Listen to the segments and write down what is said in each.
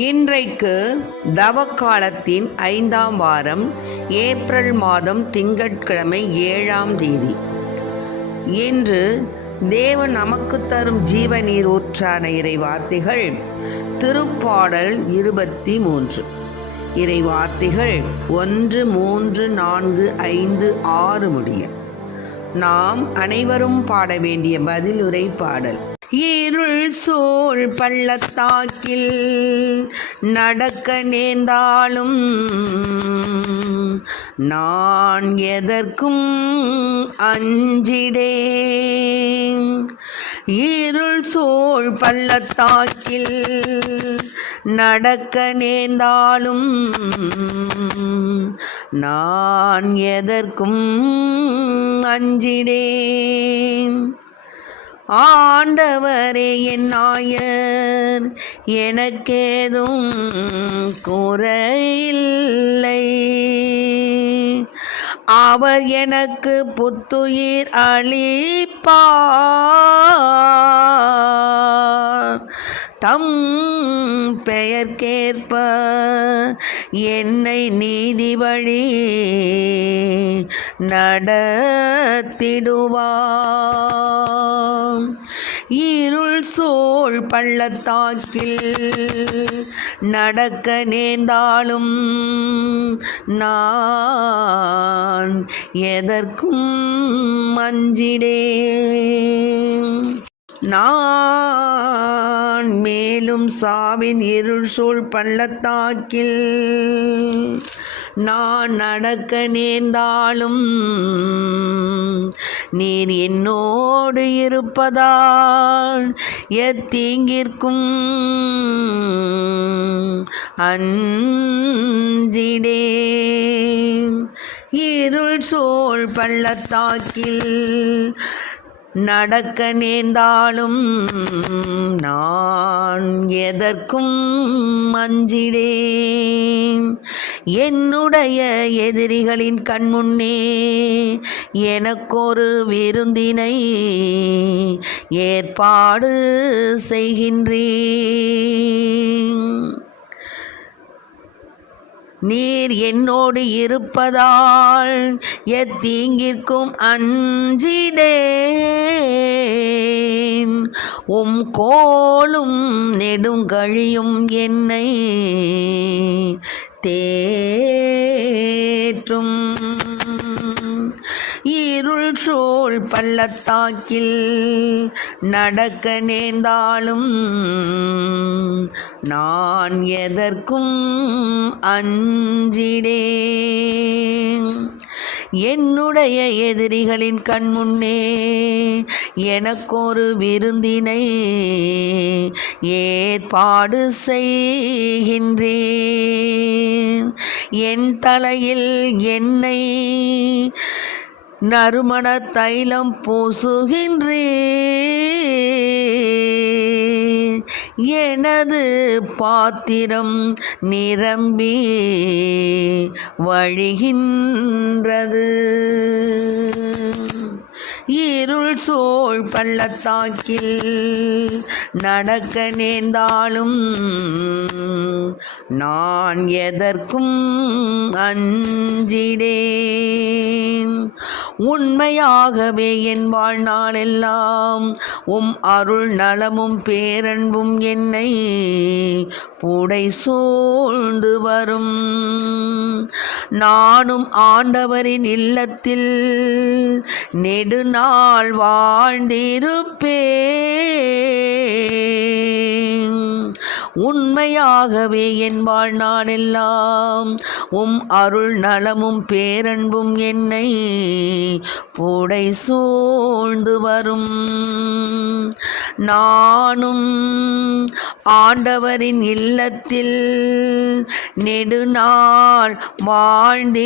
இன்றைக்கு தவக்காலத்தின் 5ஆம் வாரம், ஏப்ரல் மாதம், திங்கட்கிழமை, 7ஆம் தேதி. இன்று தேவன் நமக்கு தரும் ஜீவநீர் ஊற்றான இறை வார்த்தைகள் திருப்பாடல் 23. இறை வார்த்தைகள் 1, 3, 4, 5, 6 முடிய. நாம் அனைவரும் பாட வேண்டிய பதிலுரை பாடல். இருள் சூழ் பள்ளத்தாக்கில் நடக்க நேர்ந்தாலும் நான் எதற்கும் அஞ்சிடேன். இருள் சூழ் பள்ளத்தாக்கில் நடக்க நேர்ந்தாலும் நான் எதற்கும் அஞ்சிடேன். ஆண்டவரே என் நாயர், எனக்கேதும் குறையில்லை. அவர் எனக்கு புத்துயிர் அளிப்பார். தம் பெயர்க்கேற்ப என்னை நீதி வழி நடத்திடுவார். இருள் சூழ் பள்ளத்தாக்கில் நடக்க நேர்ந்தாலும் நான் எதற்கும் அஞ்சிடேன். நான் மேலும் சாவின் இருள் சூழ் பள்ளத்தாக்கில் நான் நடக்க நேர்ந்தாலும் நீர் என்னோடு இருப்பதால் எத்தீங்கிற்கும் அஞ்சிடேன். இருள் சூழ் பள்ளத்தாக்கில் நடக்க நேர்ந்தாலும் நான் எதற்கும் அஞ்சிடேன். என்னுடைய எதிரிகளின் கண்முன்னே எனக்கொரு விருந்தினை ஏற்பாடு செய்கின்றேன். நீர் என்னோடு இருப்பதால் எத்தீங்கிற்கும் அஞ்சிடேன். உம் கோலும் நெடுங்கழியும் என்னை தேற்றும். இருள் சூழ் பள்ளத்தாக்கில் நடக்க நேர்ந்தாலும் நான் எதற்கும் அஞ்சிடேன். என்னுடைய எதிரிகளின் கண்முன்னே எனக்கொரு விருந்தினை ஏற்பாடு செய்கின்றேன். என் தலையில் எண்ணெய் நறுமண தைலம் பூசுகின்றேன். எனது பாத்திரம் நிரம்பி வழிகின்றது. இருள் சூழ் பள்ளத்தாக்கில் நடக்க நேர்ந்தாலும் நான் எதற்கும் அஞ்சிடேன். உண்மையாகவே என் வாழ்நாளெல்லாம் உம் அருள் நலமும் பேரன்பும் என்னை புடை சூழ்ந்து வரும். நானும் ஆண்டவரின் இல்லத்தில் நெடுநாள் வாழ்ந்திருப்பேன். உண்மையாகவே என் வாழ்நாளெல்லாம் உம் அருள் நலமும் பேரன்பும் என்னை புடை சூழ்ந்து வரும். நானும் ஆண்டவரின் இல்லத்தில் நெடுநாள் வாழ்ந்திருப்பேன்.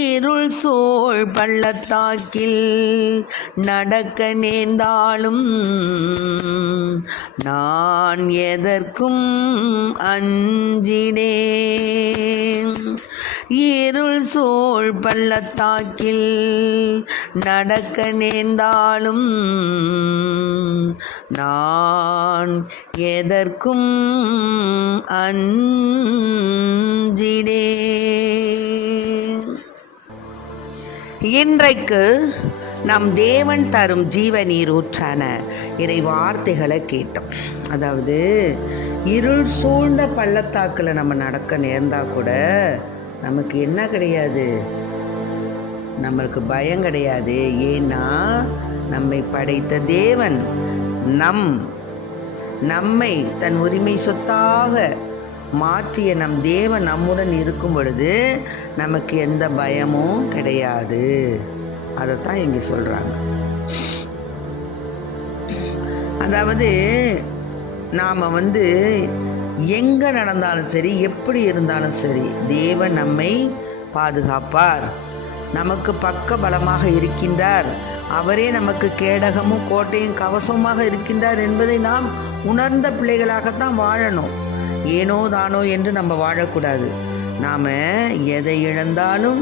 இருள் சூழ் பள்ளத்தாக்கில் நடக்க நேர்ந்தாலும் நான் எதற்கும் அஞ்சிடேன். இருள் சூழ் பள்ளத்தாக்கில் நடக்க நேர்ந்தாலும் நான் எதற்கும் அஞ்சிடேன். இன்றைக்கு நம் தேவன் தரும் ஜீவ நீரூற்றான இறை வார்த்தைகளை கேட்டோம். அதாவது இருள் சூழ்ந்த பள்ளத்தாக்கில் நம்ம நடக்க நேர்ந்தா கூட நமக்கு என்ன கிடையாது, நம்மளுக்கு பயம் கிடையாது. ஏன்னா நம்மை படைத்த தேவன் நம்மை தன் உரிமை சொத்தாக மாற்றிய நம் தேவன் நம்முடன் இருக்கும் பொழுது நமக்கு எந்த பயமும் கிடையாது. அதைத்தான் இங்கே சொல்கிறாங்க. அதாவது நாம் எங்கே நடந்தாலும் சரி, எப்படி இருந்தாலும் சரி, தேவன் நம்மை பாதுகாப்பார். நமக்கு பக்க பலமாக இருக்கின்றார். அவரே நமக்கு கேடகமும் கோட்டையும் கவசமாக இருக்கின்றார் என்பதை நாம் உணர்ந்த பிள்ளைகளாகத்தான் வாழணும். ஏனோ தானோ என்று நம்ம வாழக்கூடாது. நாம் எதை இழந்தாலும்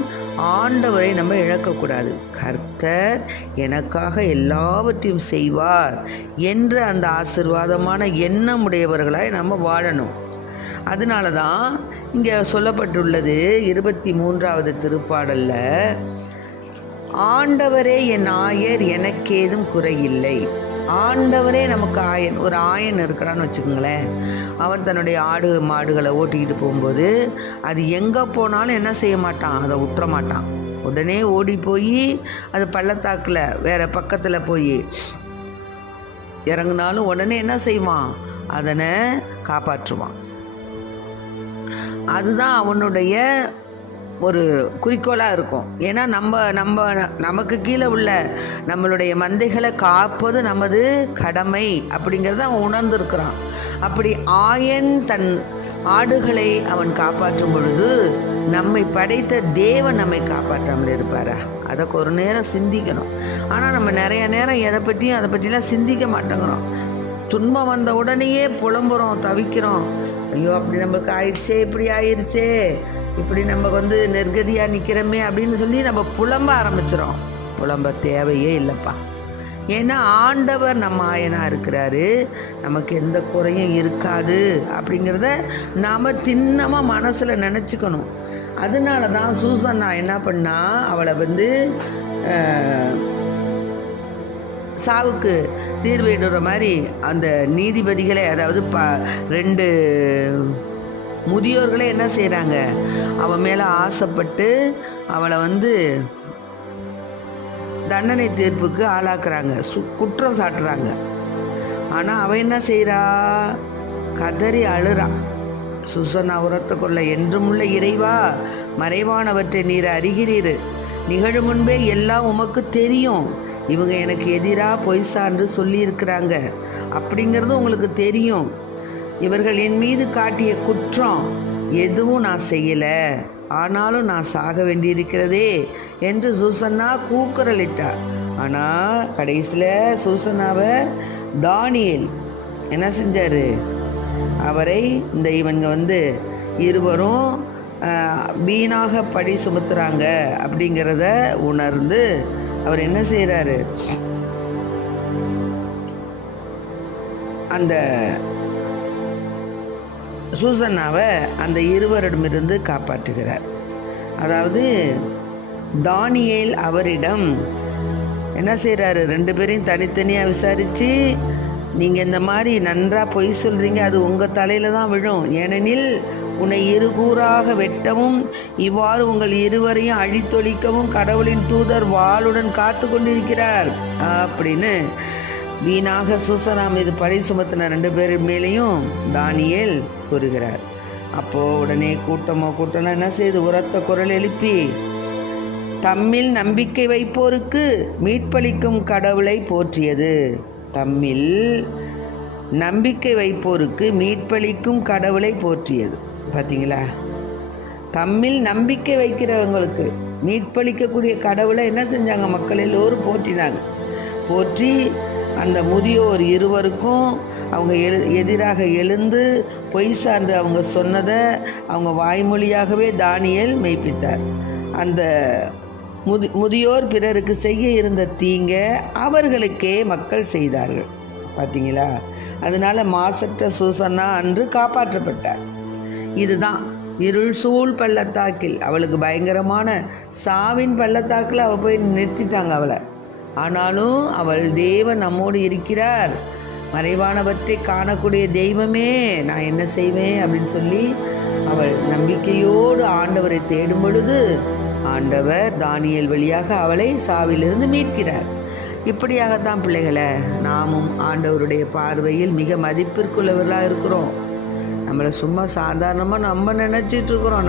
ஆண்டவரை நம்ம இழக்கக்கூடாது. கர்த்தர் எனக்காக எல்லாவற்றையும் செய்வார் என்ற அந்த ஆசீர்வாதமான எண்ணம் உடையவர்களாய் நம்ம வாழணும். அதனால தான் இங்கே சொல்லப்பட்டுள்ளது 23வது திருப்பாடலில், ஆண்டவரே என் ஆயர், எனக்கேதும் குறையில்லை. ஆண்டவரே நமக்கு ஆயன். ஒரு ஆயன் இருக்கிறான்னு வச்சுக்கோங்களேன். அவன் தன்னுடைய ஆடு மாடுகளை ஓட்டிக்கிட்டு போகும்போது அது எங்கே போனாலும் என்ன செய்ய மாட்டான், அதை விட்டுற மாட்டான். உடனே ஓடி போய் அது பள்ளத்தாக்கில் வேறு பக்கத்தில் போய் இறங்கினாலும் உடனே என்ன செய்வான், அதனை காப்பாற்றுவான். அதுதான் அவனுடைய ஒரு குறிக்கோளாக இருக்கும். ஏன்னா நமக்கு கீழே உள்ள நம்மளுடைய மந்தைகளை காப்பது நமது கடமை அப்படிங்கிறத அவன் உணர்ந்திருக்கிறான். அப்படி ஆயன் தன் ஆடுகளை அவன் காப்பாற்றும் பொழுது நம்மை படைத்த தேவன் நம்மை காப்பாற்றாமல் இருப்பாரா? அதை ஒரு நேரம் சிந்திக்கணும். ஆனால் நம்ம நிறைய நேரம் அதை பற்றிலாம் சிந்திக்க மாட்டேங்கிறோம். துன்பம் வந்த உடனேயே புலம்புறோம், தவிக்கிறோம். ஐயோ அப்படி நம்மளுக்கு ஆயிடுச்சே, இப்படி ஆயிடுச்சே, இப்படி நம்ம நெருக்கதியாக நிற்கிறோமே அப்படின்னு சொல்லி நம்ம புலம்ப ஆரம்பிச்சிடும். புலம்ப தேவையே இல்லைப்பா. ஏன்னா ஆண்டவர் நம்ம ஆயனாக இருக்கிறாரு, நமக்கு எந்த குறையும் இருக்காது அப்படிங்கிறத நாம் திண்ணமாக மனசில் நினச்சிக்கணும். அதனால தான் சூசன்னா என்ன பண்ணா, அவளை சாவுக்கு தீர்விடுற மாதிரி அந்த நீதிபதிகளே, அதாவது 2 முதியோர்களே என்ன செய்கிறாங்க, அவன் மேலே ஆசைப்பட்டு அவளை தண்டனை தீர்ப்புக்கு ஆளாக்குறாங்க, குற்றம் சாட்டுறாங்க. ஆனால் அவன் என்ன செய்கிறா, கதறி அழுறா. சுசன்னா உரத்த கொள்ள, என்றுமுள்ள இறைவா, மறைவானவற்றை நீர் அறிகிறீர், நிகழும் முன்பே எல்லாம் உமக்கு தெரியும். இவங்க எனக்கு எதிராக பொய் சான்று சொல்லியிருக்கிறாங்க அப்படிங்கிறது உங்களுக்கு தெரியும். இவர்கள் என் மீது காட்டிய குற்றம் எதுவும் நான் செய்யலை, ஆனாலும் நான் சாக வேண்டியிருக்கிறதே என்று சூசன்னா கூக்குரலிட்டார். ஆனால் கடைசியில் சூசன்னாவை தானியேல் என்ன செஞ்சார், அவரை இவங்க இருவரும் வீணாக பழி சுமத்துறாங்க அப்படிங்கிறத உணர்ந்து அவர் என்ன செய்கிறாரு, அந்த சூசன்னாவை அந்த இருவரிடமிருந்து காப்பாற்றுகிறார். அதாவது தானியேல் அவரிடம் என்ன செய்கிறாரு, 2 பேரையும் தனித்தனியாக விசாரித்து, நீங்கள் இந்த மாதிரி நன்றாக பொய் சொல்கிறீங்க, அது உங்கள் தலையில் தான் விழும். ஏனெனில் உன்னை 2 கூறாக வெட்டவும் இவ்வாறு உங்கள் இருவரையும் அழித்தொழிக்கவும் கடவுளின் தூதர் வாளுடன் காத்து கொண்டிருக்கிறார் அப்படின்னு வீணாக சூசனா மீது பழி சுமத்தின 2 பேர் மேலேயும் தானியேல் கூறுகிறார். அப்போது உடனே கூட்டம்லாம் என்ன செய்து உரத்த குரல் எழுப்பி, தம்மில் நம்பிக்கை வைப்போருக்கு மீட்பளிக்கும் கடவுளை போற்றியது. தம்மில் நம்பிக்கை வைப்போருக்கு மீட்பளிக்கும் கடவுளை போற்றியது. பார்த்தீங்களா, தம்மில் நம்பிக்கை வைக்கிறவங்களுக்கு மீட்பளிக்கக்கூடிய கடவுளை என்ன செஞ்சாங்க, மக்கள் எல்லோரும் போற்றினாங்க. போற்றி அந்த முதியோர் இருவருக்கும் அவங்க எதிராக எழுந்து பொய் சான்று அவங்க சொன்னதை அவங்க வாய்மொழியாகவே தானியேல் மெய்ப்பித்தார். அந்த முதியோர் பிறருக்கு செய்ய இருந்த தீங்க அவர்களுக்கே மக்கள் செய்தார்கள். பார்த்தீங்களா? அதனால் மாசற்ற சூசன்னா அன்று காப்பாற்றப்பட்டார். இதுதான் இருள் சூழ் பள்ளத்தாக்கில், அவளுக்கு பயங்கரமான சாவின் பள்ளத்தாக்கில் அவள் போய் நிறுத்திட்டாங்க அவளை. ஆனாலும் அவள் தேவன் நம்மோடு இருக்கிறார், மறைவானவற்றை காணக்கூடிய தெய்வமே நான் என்ன செய்வேன் அப்படின்னு சொல்லி அவள் நம்பிக்கையோடு ஆண்டவரை தேடும் பொழுது ஆண்டவர் தானியேல் வழியாக அவளை சாவிலிருந்து மீட்கிறார். இப்படியாகத்தான் பிள்ளைகளை நாமும் ஆண்டவருடைய பார்வையில் மிக மதிப்பிற்குள்ளவர்களாக இருக்கிறோம். நம்மளை சும்மா சாதாரணமாக நம்ம நினச்சிட்டு இருக்கிறோம்.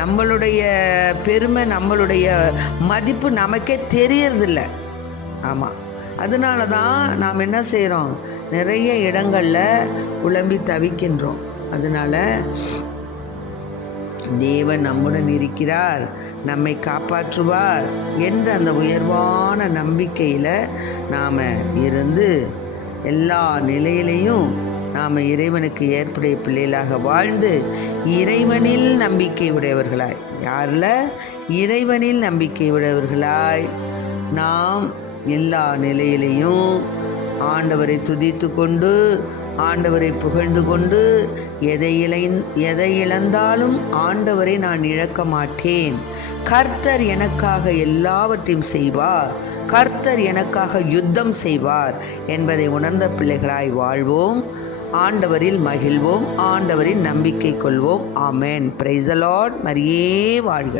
நம்மளுடைய பெருமை, நம்மளுடைய மதிப்பு நமக்கே தெரியறதில்ல. ஆமாம், அதனால தான் நாம் என்ன செய்கிறோம், நிறைய இடங்களில் குழம்பி தவிக்கின்றோம். அதனால் தேவன் நம்முடன் இருக்கிறார், நம்மை காப்பாற்றுவார் என்ற அந்த உயர்வான நம்பிக்கையில் நாம் இருந்து எல்லா நிலையிலையும் நாம் இறைவனுக்கு ஏற்புடைய பிள்ளைகளாக வாழ்ந்து இறைவனில் நம்பிக்கை உடையவர்களாய், யாரில்? இறைவனில் நம்பிக்கை உடையவர்களாய் நாம் எல்லா நிலையிலையும் ஆண்டவரை துதித்து கொண்டு ஆண்டவரை புகழ்ந்து கொண்டு எதை இழந்தாலும் ஆண்டவரை நான் இழக்க மாட்டேன், கர்த்தர் எனக்காக எல்லாவற்றையும் செய்வார், கர்த்தர் எனக்காக யுத்தம் செய்வார் என்பதை உணர்ந்த பிள்ளைகளாய் வாழ்வோம். ஆண்டவரில் மகிழ்வோம், ஆண்டவரின் நம்பிக்கை கொள்வோம். ஆமென். Praise the lord. மரியே வாழ்க.